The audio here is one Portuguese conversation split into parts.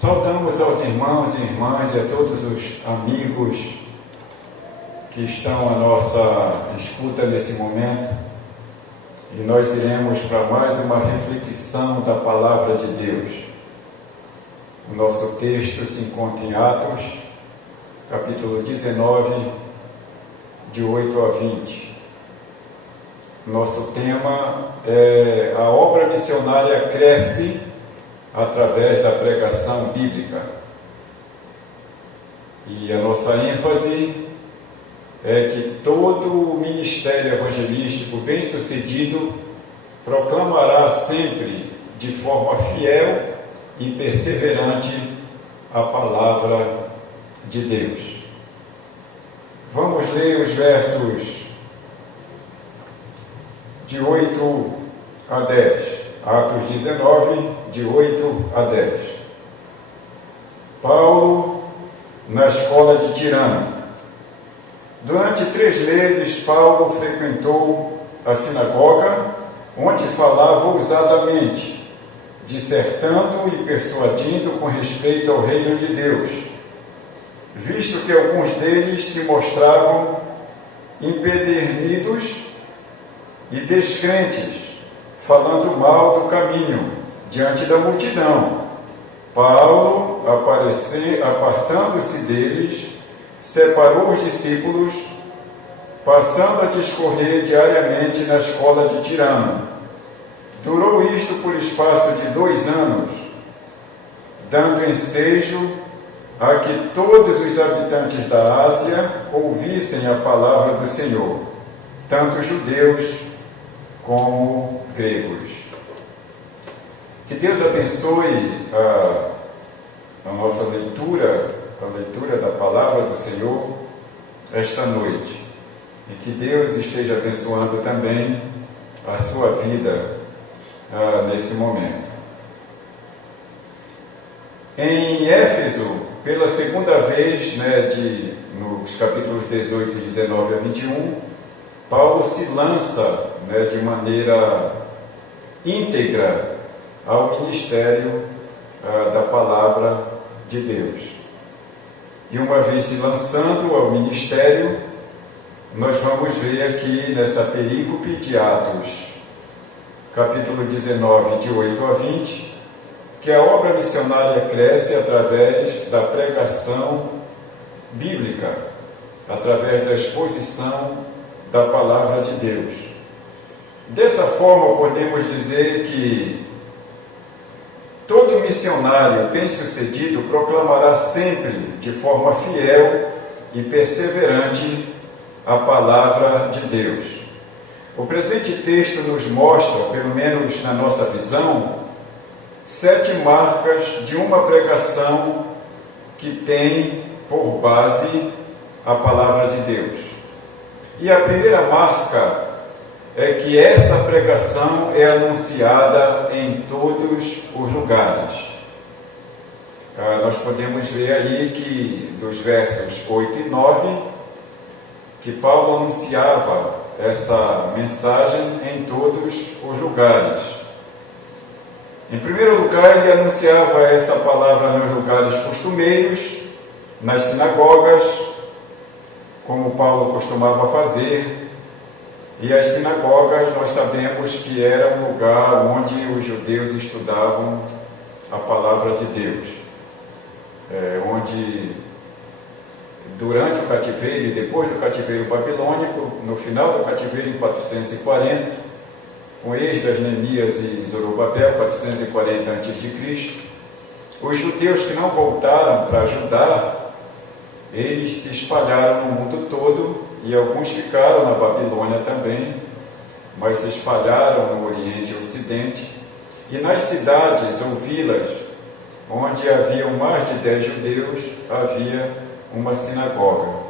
Saudamos aos irmãos e irmãs e a todos os amigos que estão à nossa escuta nesse momento, e nós iremos para mais uma reflexão da Palavra de Deus. O nosso texto se encontra em Atos, capítulo 19, de 8 a 20. Nosso tema é: a obra missionária cresce através da pregação bíblica. E a nossa ênfase é que todo o ministério evangelístico bem-sucedido proclamará sempre de forma fiel e perseverante a palavra de Deus. Vamos ler os versos de 8 a 10. Atos 19, de 8 a 10. Paulo na escola de Tirano. Durante 3 meses, Paulo frequentou a sinagoga, onde falava ousadamente, dissertando e persuadindo com respeito ao reino de Deus, visto que alguns deles se mostravam empedernidos e descrentes, falando mal do caminho diante da multidão. Paulo, apartando-se deles, separou os discípulos, passando a discorrer diariamente na escola de Tirano. Durou isto por espaço de 2 anos, dando ensejo a que todos os habitantes da Ásia ouvissem a palavra do Senhor, tanto judeus como gregos. Que Deus abençoe a nossa leitura, a leitura da palavra do Senhor esta noite, e que Deus esteja abençoando também a sua vida nesse momento. Em Éfeso, pela segunda vez, nos capítulos 18, 19 a 21, Paulo se lança de maneira íntegra ao ministério da palavra de Deus. E uma vez se lançando ao ministério, nós vamos ver aqui nessa perícope de Atos, capítulo 19, de 8 a 20, que a obra missionária cresce através da pregação bíblica, através da exposição da palavra de Deus. Dessa forma, podemos dizer que todo missionário bem-sucedido proclamará sempre de forma fiel e perseverante a palavra de Deus. O presente texto nos mostra, pelo menos na nossa visão, 7 marcas de uma pregação que tem por base a palavra de Deus. E a primeira marca é que essa pregação é anunciada em todos os lugares. Nós podemos ver aí que, dos versos 8 e 9, que Paulo anunciava essa mensagem em todos os lugares. Em primeiro lugar, ele anunciava essa palavra nos lugares costumeiros, nas sinagogas, como Paulo costumava fazer. E as sinagogas, nós sabemos que era um lugar onde os judeus estudavam a palavra de Deus, onde durante o cativeiro e depois do cativeiro babilônico, no final do cativeiro em 440, com Esdras, Neemias e Zorobabel, 440 a.C., os judeus que não voltaram para Judá, eles se espalharam no mundo todo, e alguns ficaram na Babilônia também, mas se espalharam no Oriente e Ocidente, e nas cidades ou vilas onde haviam mais de 10 judeus, havia uma sinagoga.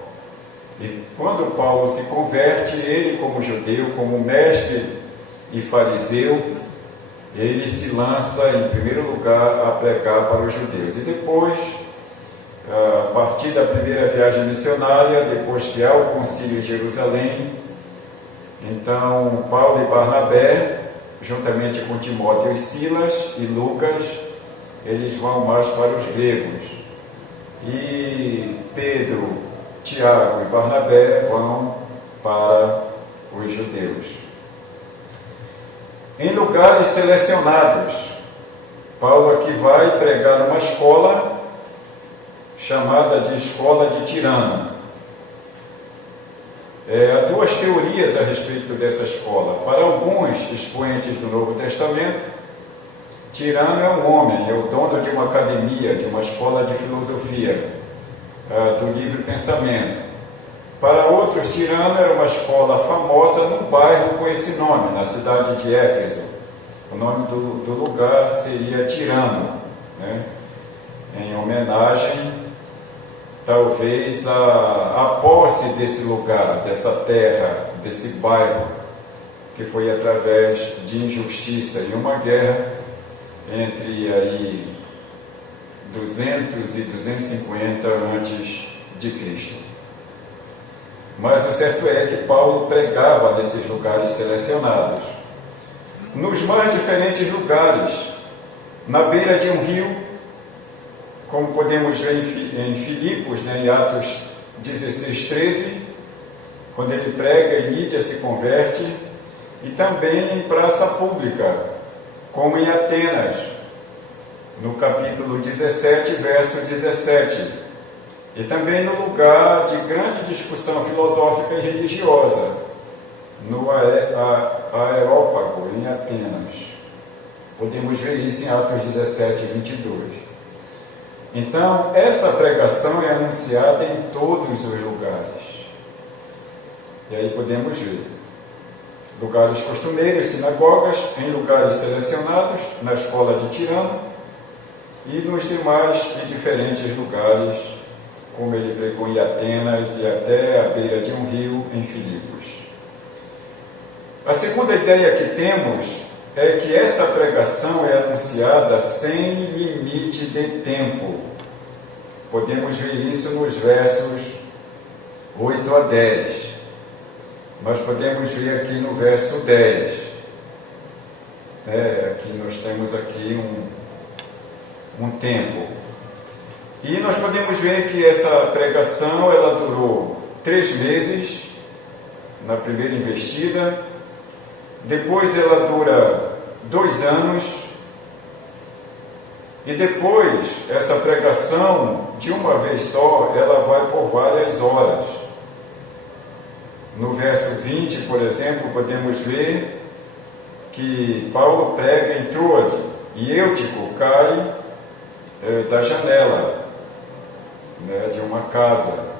E quando Paulo se converte, ele como judeu, como mestre e fariseu, ele se lança em primeiro lugar a pregar para os judeus. E depois, a partir da primeira viagem missionária, depois que há o concílio em Jerusalém, então Paulo e Barnabé, juntamente com Timóteo e Silas e Lucas, eles vão mais para os gregos. E Pedro, Tiago e Barnabé vão para os judeus. Em lugares selecionados, Paulo aqui vai pregar numa escola chamada de Escola de Tirano. Há duas teorias a respeito dessa escola. Para alguns expoentes do Novo Testamento, Tirano é um homem, é o dono de uma academia, de uma escola de filosofia, do livre pensamento. Para outros, Tirano era uma escola famosa num bairro com esse nome, na cidade de Éfeso. O nome do lugar seria Tirano, né? Em homenagem, talvez, à posse desse lugar, dessa terra, desse bairro, que foi através de injustiça e uma guerra entre aí 200 e 250 antes de Cristo. Mas o certo é que Paulo pregava nesses lugares selecionados, nos mais diferentes lugares, na beira de um rio, como podemos ver em Filipos, né, em Atos 16:13, quando ele prega e Lídia se converte, e também em praça pública, como em Atenas, no capítulo 17, verso 17, e também no lugar de grande discussão filosófica e religiosa, no Areópago, em Atenas. Podemos ver isso em Atos 17, 22. Então, essa pregação é anunciada em todos os lugares. E aí podemos ver lugares costumeiros, sinagogas, em lugares selecionados, na escola de Tirano e nos demais e diferentes lugares, como ele pregou em Atenas e até à beira de um rio em Filipos. A segunda ideia que temos é que essa pregação é anunciada sem limite de tempo. Podemos ver isso nos versos 8 a 10. Nós podemos ver aqui no verso 10. Aqui nós temos aqui um tempo. E nós podemos ver que essa pregação ela durou 3 meses na primeira investida. Depois ela dura 2 anos, e depois essa pregação, de uma vez só, ela vai por várias horas. No verso 20, por exemplo, podemos ver que Paulo prega em Troade, e Eutico cai da janela, né, de uma casa.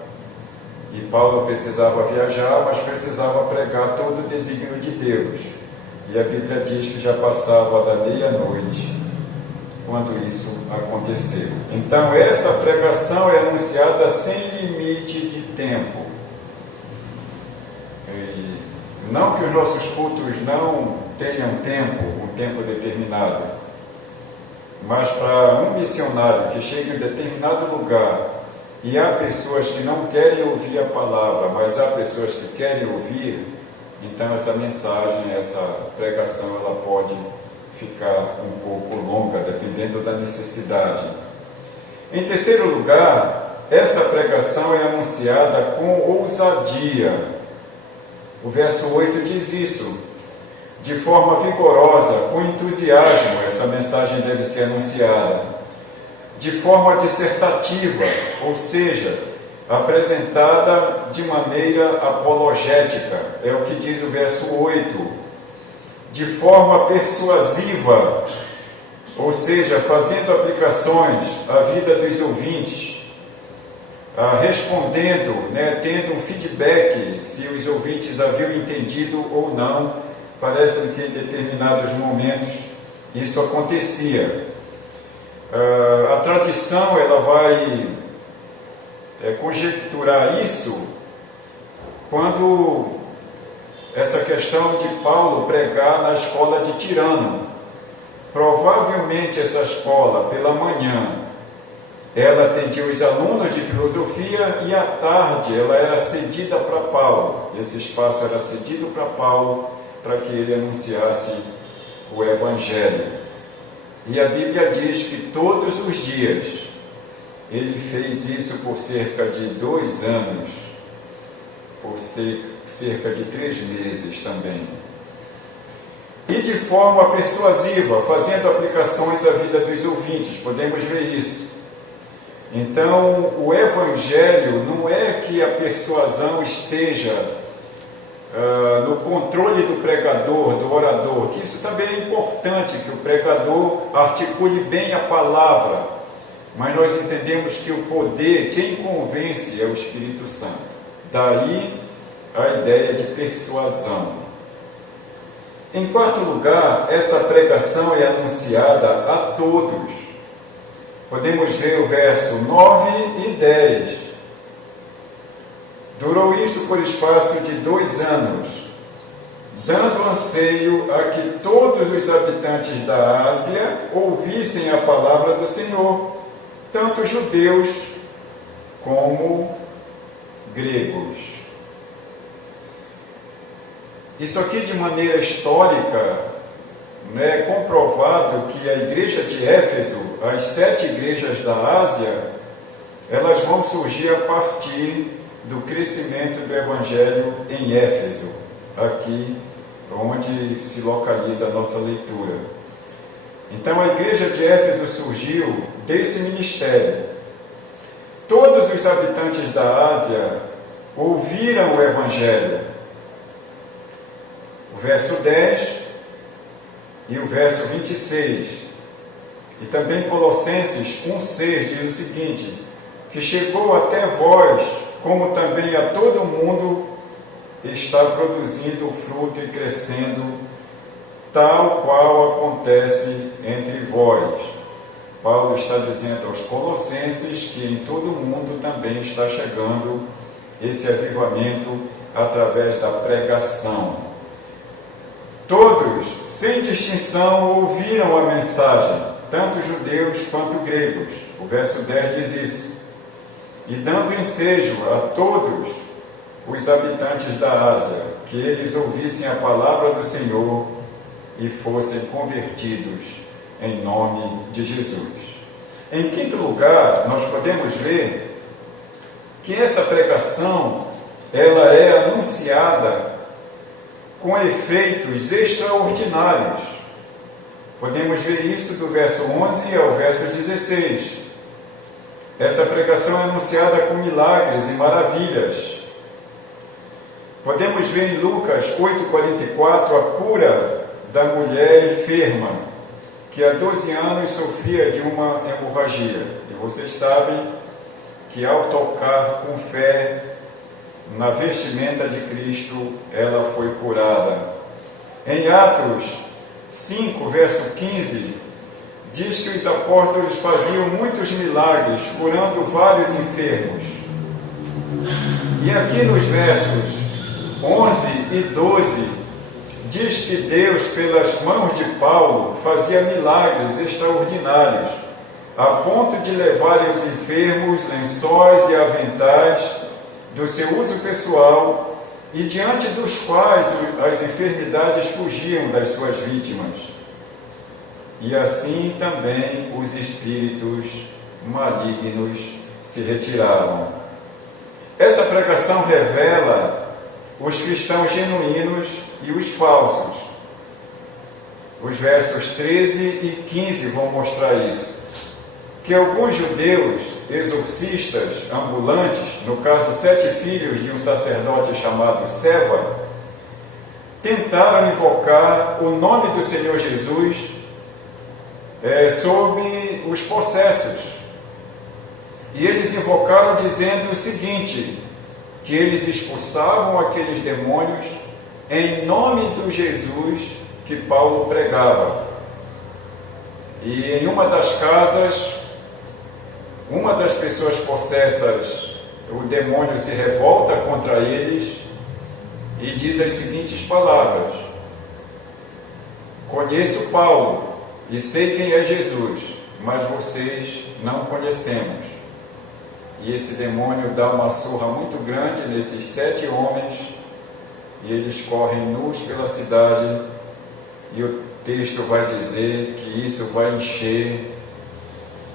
E Paulo precisava viajar, mas precisava pregar todo o desígnio de Deus. E a Bíblia diz que já passava da meia-noite quando isso aconteceu. Então, essa pregação é anunciada sem limite de tempo. E não que os nossos cultos não tenham um tempo determinado, mas para um missionário que chega em determinado lugar, e há pessoas que não querem ouvir a palavra, mas há pessoas que querem ouvir, então essa mensagem, essa pregação, ela pode ficar um pouco longa, dependendo da necessidade. Em terceiro lugar, essa pregação é anunciada com ousadia. O verso 8 diz isso. De forma vigorosa, com entusiasmo, essa mensagem deve ser anunciada. De forma dissertativa, ou seja, apresentada de maneira apologética, é o que diz o verso 8. De forma persuasiva, ou seja, fazendo aplicações à vida dos ouvintes, respondendo, tendo um feedback se os ouvintes haviam entendido ou não. Parece que em determinados momentos isso acontecia. A tradição ela vai conjecturar isso quando essa questão de Paulo pregar na escola de Tirano. Provavelmente essa escola, pela manhã, ela atendia os alunos de filosofia e à tarde ela era cedida para Paulo. Esse espaço era cedido para Paulo para que ele anunciasse o Evangelho. E a Bíblia diz que todos os dias ele fez isso por cerca de 2 anos, por cerca de 3 meses também. E de forma persuasiva, fazendo aplicações à vida dos ouvintes, podemos ver isso. Então, o Evangelho não é que a persuasão esteja no controle do pregador, do orador, que isso também é importante, que o pregador articule bem a palavra, mas nós entendemos que o poder, quem convence é o Espírito Santo. Daí a ideia de persuasão. Em quarto lugar, essa pregação é anunciada a todos. Podemos ver o verso 9 e 10. Durou isso por espaço de 2 anos, dando anseio a que todos os habitantes da Ásia ouvissem a palavra do Senhor, tanto judeus como gregos. Isso aqui, de maneira histórica, é comprovado que a igreja de Éfeso, as 7 igrejas da Ásia, elas vão surgir a partir do crescimento do Evangelho em Éfeso, aqui onde se localiza a nossa leitura. Então a igreja de Éfeso surgiu desse ministério. Todos os habitantes da Ásia ouviram o Evangelho. O verso 10 e o verso 26. E também Colossenses 1,6 diz o seguinte: que chegou até vós, como também a todo mundo está produzindo fruto e crescendo, tal qual acontece entre vós. Paulo está dizendo aos Colossenses que em todo mundo também está chegando esse avivamento através da pregação. Todos, sem distinção, ouviram a mensagem, tanto judeus quanto gregos. O verso 10 diz isso. E dando ensejo a todos os habitantes da Ásia, que eles ouvissem a palavra do Senhor e fossem convertidos em nome de Jesus. Em quinto lugar, nós podemos ver que essa pregação, ela é anunciada com efeitos extraordinários. Podemos ver isso do verso 11 ao verso 16. Essa pregação é anunciada com milagres e maravilhas. Podemos ver em Lucas 8,44 a cura da mulher enferma, que há 12 anos sofria de uma hemorragia. E vocês sabem que ao tocar com fé na vestimenta de Cristo, ela foi curada. Em Atos 5, verso 15, diz que os apóstolos faziam muitos milagres, curando vários enfermos. E aqui nos versos 11 e 12, diz que Deus, pelas mãos de Paulo, fazia milagres extraordinários, a ponto de levarem os enfermos lençóis e aventais do seu uso pessoal, e diante dos quais as enfermidades fugiam das suas vítimas. E assim também os espíritos malignos se retiravam. Essa pregação revela os cristãos genuínos e os falsos. Os versos 13 e 15 vão mostrar isso. Que alguns judeus exorcistas ambulantes, no caso 7 filhos de um sacerdote chamado Seva, tentaram invocar o nome do Senhor Jesus sobre os possessos. E eles invocaram dizendo o seguinte, que eles expulsavam aqueles demônios em nome do Jesus que Paulo pregava. E em uma das casas, uma das pessoas possessas, o demônio se revolta contra eles e diz as seguintes palavras: conheço Paulo e sei quem é Jesus, mas vocês não conhecemos. E esse demônio dá uma surra muito grande nesses 7 homens, e eles correm nus pela cidade, e texto vai dizer que isso vai encher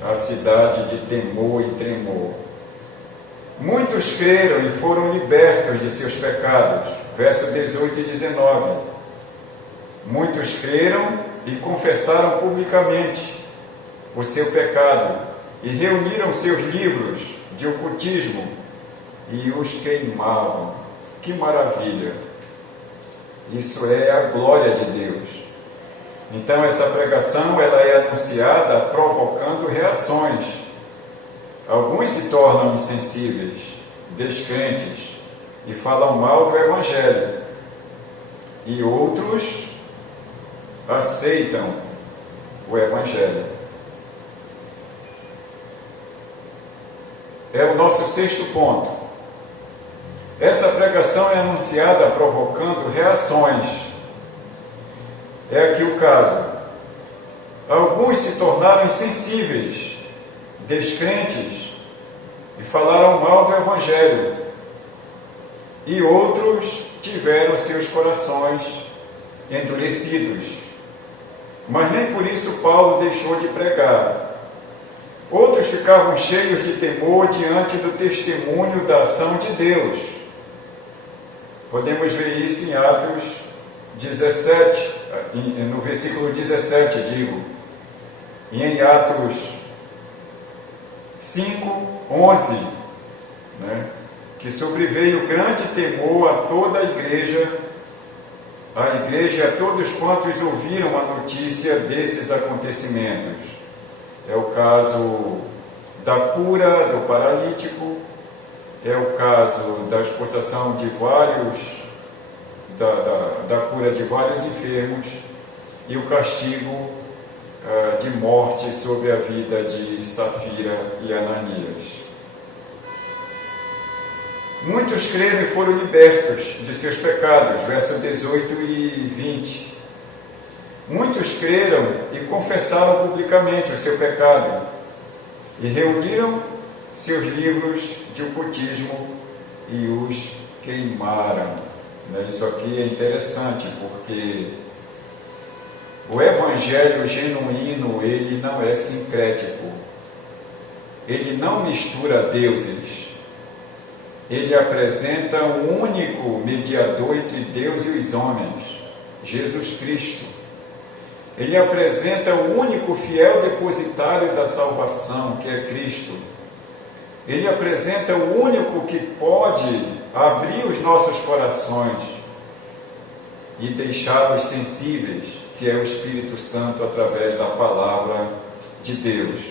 a cidade de temor e tremor. Muitos creram e foram libertos de seus pecados. Verso 18 e 19. Muitos creram e confessaram publicamente o seu pecado e reuniram seus livros de ocultismo e os queimavam. Que maravilha! Isso é a glória de Deus. Então essa pregação ela é anunciada provocando reações. Alguns se tornam insensíveis, descrentes e falam mal do Evangelho. E outros aceitam o Evangelho. É o nosso sexto ponto. Essa pregação é anunciada provocando reações. É aqui o caso. Alguns se tornaram insensíveis, descrentes e falaram mal do Evangelho. E outros tiveram seus corações endurecidos. Mas nem por isso Paulo deixou de pregar. Outros ficavam cheios de temor diante do testemunho da ação de Deus. Podemos ver isso em Atos 17, no versículo 17, digo. E em Atos 5, 11, que sobreveio grande temor a toda a igreja e a todos quantos ouviram a notícia desses acontecimentos. É o caso da cura do paralítico, é o caso da expulsação de vários, da cura de vários enfermos e o castigo de morte sobre a vida de Safira e Ananias. Muitos creram e foram libertos de seus pecados, versos 18 e 20. Muitos creram e confessaram publicamente o seu pecado e reuniram seus livros de ocultismo e os queimaram. Isso aqui é interessante porque o Evangelho genuíno, ele não é sincrético, ele não mistura deuses, ele apresenta um único mediador entre Deus e os homens, Jesus Cristo. Ele apresenta o único fiel depositário da salvação, que é Cristo. Ele apresenta o único que pode abrir os nossos corações e deixá-los sensíveis, que é o Espírito Santo através da palavra de Deus.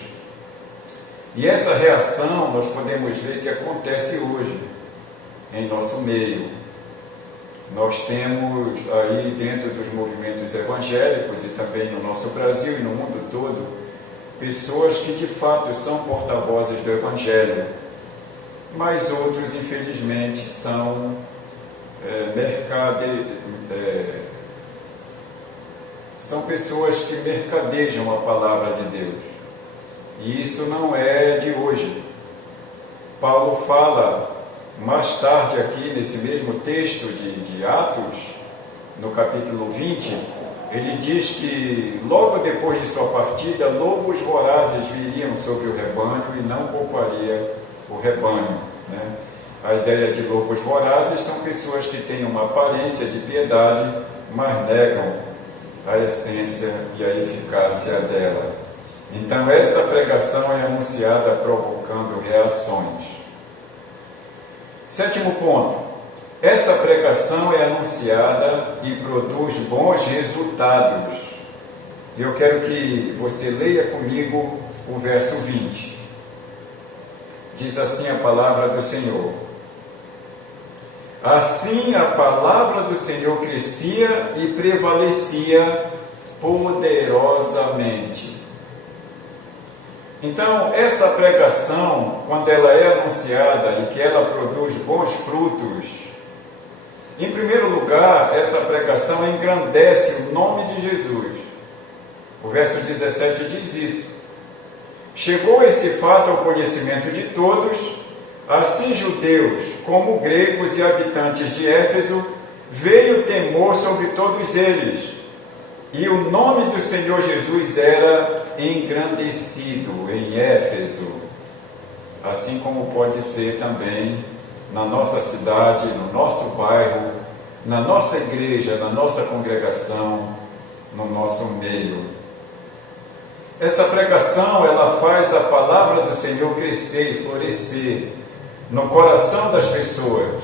E essa reação nós podemos ver que acontece hoje em nosso meio. Nós temos aí dentro dos movimentos evangélicos e também no nosso Brasil e no mundo todo, pessoas que de fato são porta-vozes do Evangelho, mas outros infelizmente são são pessoas que mercadejam a palavra de Deus. E isso não é de hoje. Paulo fala mais tarde aqui, nesse mesmo texto de Atos, no capítulo 20, ele diz que logo depois de sua partida, lobos vorazes viriam sobre o rebanho e não pouparia o rebanho. A ideia de lobos vorazes são pessoas que têm uma aparência de piedade, mas negam a essência e a eficácia dela. Então essa pregação é anunciada provocando reações. Sétimo ponto, essa pregação é anunciada e produz bons resultados. Eu quero que você leia comigo o verso 20. Diz assim a palavra do Senhor: assim a palavra do Senhor crescia e prevalecia poderosamente. Então, essa pregação, quando ela é anunciada e que ela produz bons frutos, em primeiro lugar, essa pregação engrandece o nome de Jesus. O verso 17 diz isso. Chegou esse fato ao conhecimento de todos, assim judeus como gregos e habitantes de Éfeso, veio temor sobre todos eles, E o nome do Senhor Jesus era engrandecido em Éfeso, assim como pode ser também na nossa cidade, no nosso bairro, na nossa igreja, na nossa congregação, no nosso meio. Essa pregação, ela faz a palavra do Senhor crescer e florescer no coração das pessoas.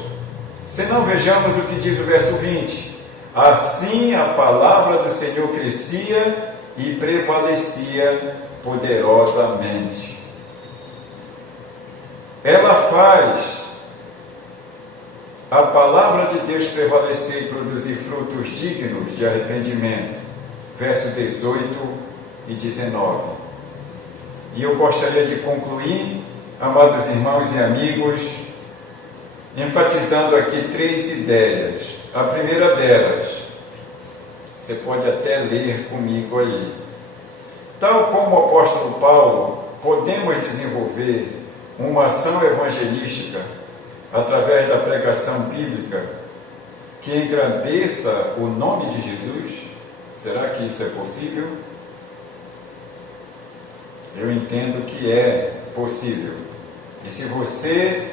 Se não, vejamos o que diz o verso 20. Assim a palavra do Senhor crescia e prevalecia poderosamente. Ela faz a palavra de Deus prevalecer e produzir frutos dignos de arrependimento. Verso 18 e 19. E eu gostaria de concluir, amados irmãos e amigos, enfatizando aqui 3 ideias. A primeira delas, você pode até ler comigo aí. Tal como o apóstolo Paulo, podemos desenvolver uma ação evangelística através da pregação bíblica que engrandeça o nome de Jesus? Será que isso é possível? Eu entendo que é possível. E se você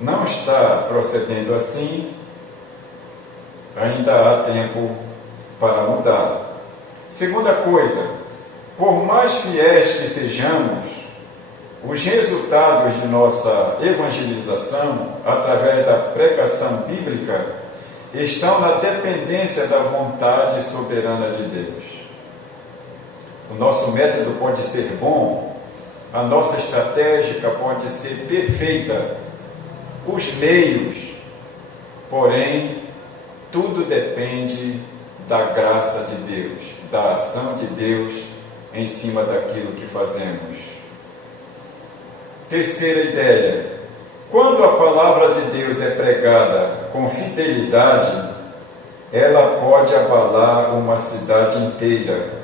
não está procedendo assim, ainda há tempo para mudar. Segunda coisa, por mais fiéis que sejamos, os resultados de nossa evangelização, através da pregação bíblica, estão na dependência da vontade soberana de Deus. O nosso método pode ser bom, a nossa estratégia pode ser perfeita, os meios, porém, tudo depende da graça de Deus, da ação de Deus em cima daquilo que fazemos. Terceira ideia, quando a palavra de Deus é pregada com fidelidade, ela pode abalar uma cidade inteira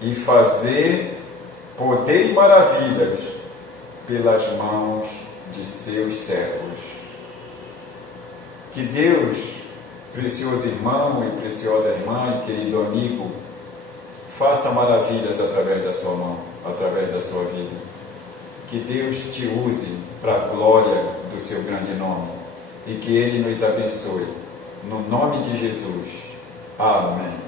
e fazer poder e maravilhas pelas mãos de seus servos. Que Deus, precioso irmão e preciosa irmã, e querido amigo, faça maravilhas através da sua mão, através da sua vida. Que Deus te use para a glória do seu grande nome e que Ele nos abençoe. No nome de Jesus. Amém.